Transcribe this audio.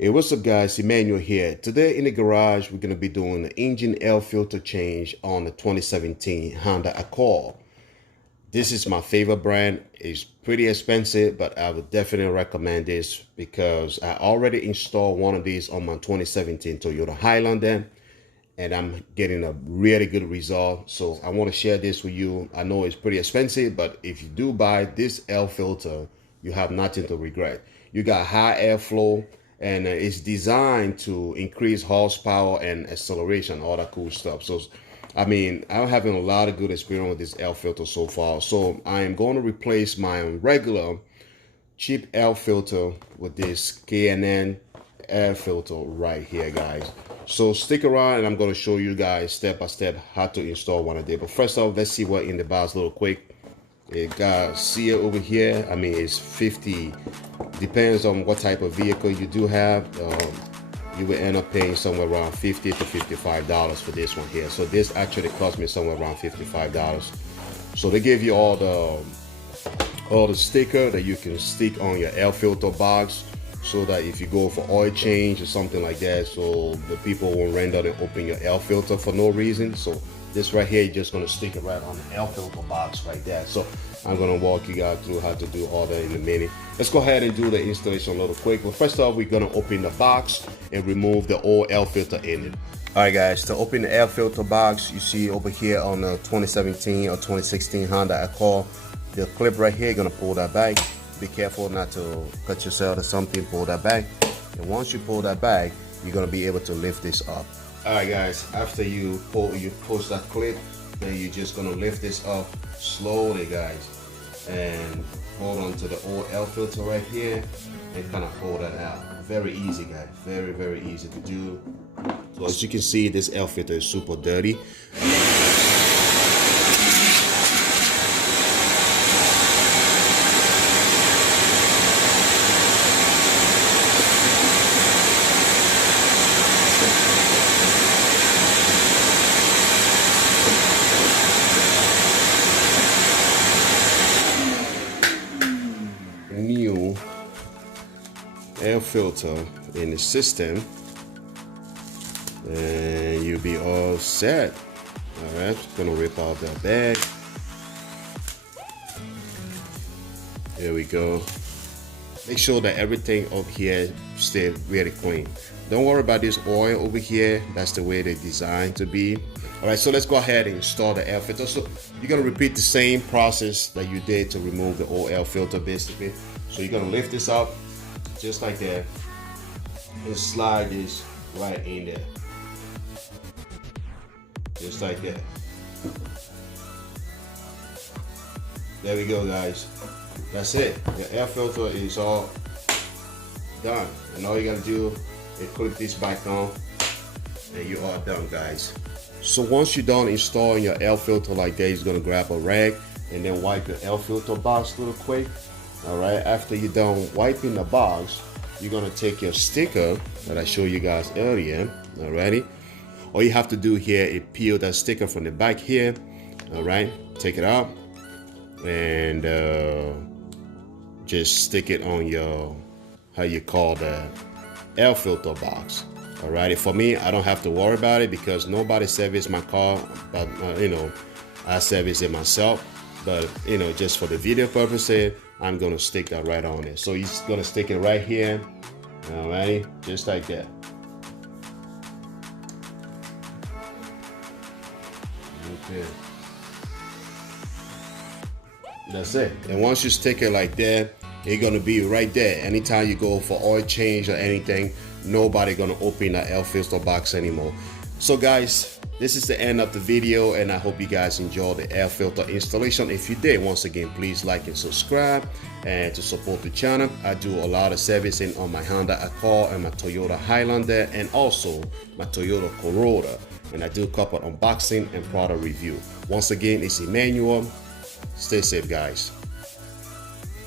Hey, what's up guys, Emmanuel here. Today in the garage, we're going to be doing the engine air filter change on the 2017 Honda Accord. This is my favorite brand. It's pretty expensive, but I would definitely recommend this because I already installed one of these on my 2017 Toyota Highlander and I'm getting a really good result. So I want to share this with you. I know it's pretty expensive, but if you do buy this air filter, you have nothing to regret. You got high airflow, and it's designed to increase horsepower and acceleration, all that cool stuff. So I mean, I'm having a lot of good experience with this air filter so far. So I am going to replace my regular cheap air filter with this K&N air filter right here, guys. So stick around and I'm going to show you guys step by step how to install one of them. But first off, let's see what in the box real quick. It got seal over here. I mean, it's 50. Depends on what type of vehicle you do have. You will end up paying somewhere around $50 to $55 for this one here. So this actually cost me somewhere around $55. So they give you all the sticker that you can stick on your air filter box, so that if you go for oil change or something like that, so the people won't run out and open your air filter for no reason. So this right here, you're just gonna stick it right on the air filter box right there. So I'm gonna walk you guys through how to do all that in a minute. Let's go ahead and do the installation a little quick. But first off, we're gonna open the box and remove the old air filter in it. All right guys, to open the air filter box, you see over here on the 2017 or 2016 Honda Accord, the clip right here, you're gonna pull that back. Be careful not to cut yourself or something, pull that back. And once you pull that back, you're gonna be able to lift this up. All right guys, after you push that clip, then you're just gonna lift this up slowly, guys, and hold on to the old air filter right here and kind of pull that out. Very easy, guys, very, very easy to do. So as you can see, this air filter is super dirty. New air filter in the system and you'll be all set. All right, just gonna rip out that bag. There we go. Make sure that everything up here stay really clean. Don't worry about this oil over here. That's the way they're designed to be. All right, so let's go ahead and install the air filter. So you're gonna repeat the same process that you did to remove the old air filter, basically. So you're gonna lift this up just like that and slide this right in there, just like that. There we go, guys. That's it. The air filter is all done, and all you gotta do is clip this back on and you are done, guys. So once you're done installing your air filter like that, you're gonna grab a rag and then wipe your air filter box real quick. All right, after you're done wiping the box, you're gonna take your sticker that I showed you guys earlier. Alrighty, all you have to do here is peel that sticker from the back here. All right, take it out and just stick it on your, how you call the air filter box. Alrighty, for me, I don't have to worry about it because nobody serviced my car, but you know, I service it myself. But you know, just for the video purposes, I'm gonna stick that right on there. So you're gonna stick it right here. Alrighty, just like that. Okay. That's it. And once you stick it like that, it's gonna be right there. Anytime you go for oil change or anything, nobody gonna open that air filter box anymore. So guys, this is the end of the video, and I hope you guys enjoyed the air filter installation. If you did, once again, please like and subscribe, and to support the channel. I do a lot of servicing on my Honda Accord and my Toyota Highlander, and also my Toyota Corolla, and I do a couple unboxing and product review. Once again, it's Emmanuel. Stay safe, guys.